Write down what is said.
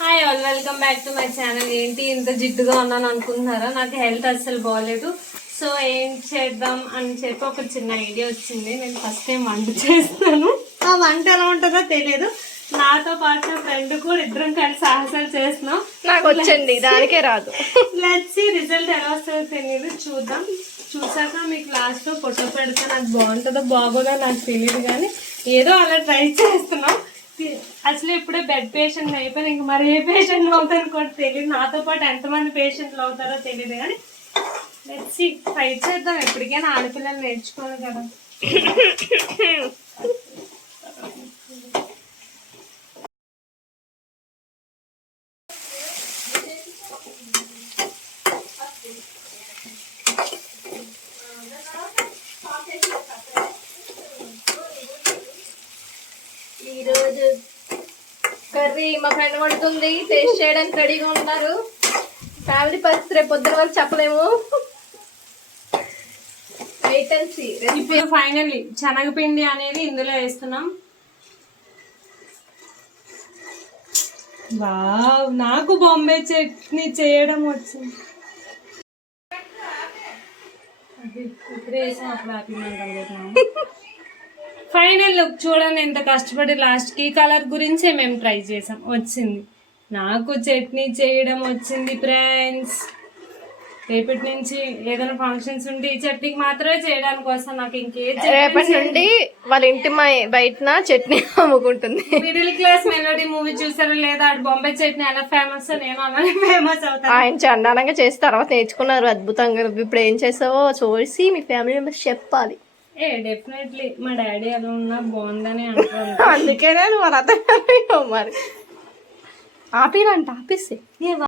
Hi all, welcome back to my channel. ఏంటి ఇంత జిడ్డుగా ఉన్నాను అనుకుంటున్నారా? నాకు హెల్త్ అస్సలు బాగాలేదు. సో ఏం చేద్దాం అని చెప్పి ఒక చిన్న ఐడియా వచ్చింది. నేను ఫస్ట్ టైం వంట చేస్తున్నాను. ఆ వంట ఎలా ఉంటుందో తెలియదు. నాతో పాటు నా ఫ్రెండ్ కూడా ఇద్దరం కలిసి సాహసాలు చేస్తున్నాం. నాకు వచ్చండి, దానికే రాదు. లెట్స్ రిజల్ట్ ఎలా వస్తుందో తెలియదు, చూద్దాం. చూసాక మీకు లాస్ట్ లో ఫోటో పెడితే నాకు బాగుంటుందో బాగోదో నాకు తెలియదు, కానీ ఏదో అలా ట్రై చేస్తున్నాం. అసలు ఇప్పుడే బెడ్ పేషెంట్ అయిపోయింది, ఇంక మరి ఏ పేషెంట్లు అవుతారని కూడా తెలియదు. నాతో పాటు ఎంతమంది పేషెంట్లు అవుతారో తెలియదు, కానీ లెట్స్ ట్రై చేద్దాం. ఎప్పటికైనా ఆడపిల్లలు నేర్చుకోవాలి కదా. ఈరోజు కర్రీ మా ఫ్రెండ్ వండుతుంది, టేస్ట్ చేయడానికి రెడీగా ఉన్నారు. ఫ్యామిలీ పరిస్థితి రేపు పొద్దున వరకు చెప్పలేము. ఇప్పుడు ఫైనల్లీ శనగపిండి అనేది ఇందులో వేస్తున్నాం. వావ్, నాకు బాంబే చట్నీ చేయడం వచ్చింది. ఇప్పుడు వేసాం, అప్పుడు ఆపినాం. ఫైనల్ లుక్ చూడండి, ఎంత కష్టపడి లాస్ట్కి కలర్ గురించే మేము ట్రై చేసాం, వచ్చింది. నాకు చట్నీ చేయడం వచ్చింది ఫ్రెండ్స్. రేపటి నుంచి ఏదైనా ఫంక్షన్స్ ఉంటే ఈ చట్నీకి మాత్రమే చేయడానికి వస్తాను. నాకు రేపటి నుండి వాళ్ళ ఇంటి బయట చట్నీ అమ్ముకుంటుంది. మిడిల్ క్లాస్ మెలోడీ మూవీ చూసారా లేదా? అటు బొంబాయి చట్నీ ఎలా ఫేమస్, నేను అలానే ఫేమస్ అవుతాను. ఆయన చండాలంగా చేసి తర్వాత నేర్చుకున్నారు అద్భుతంగా. ఇప్పుడు ఏం చేసావో చూసి మీ ఫ్యామిలీ మెంబర్స్ చెప్పాలి. డెఫినెట్లీ మా డాడీ ఎలా ఉన్నా బాగుందని అంటారు. అందుకే నేను మరి ఆపిరంట ఆపిస్తే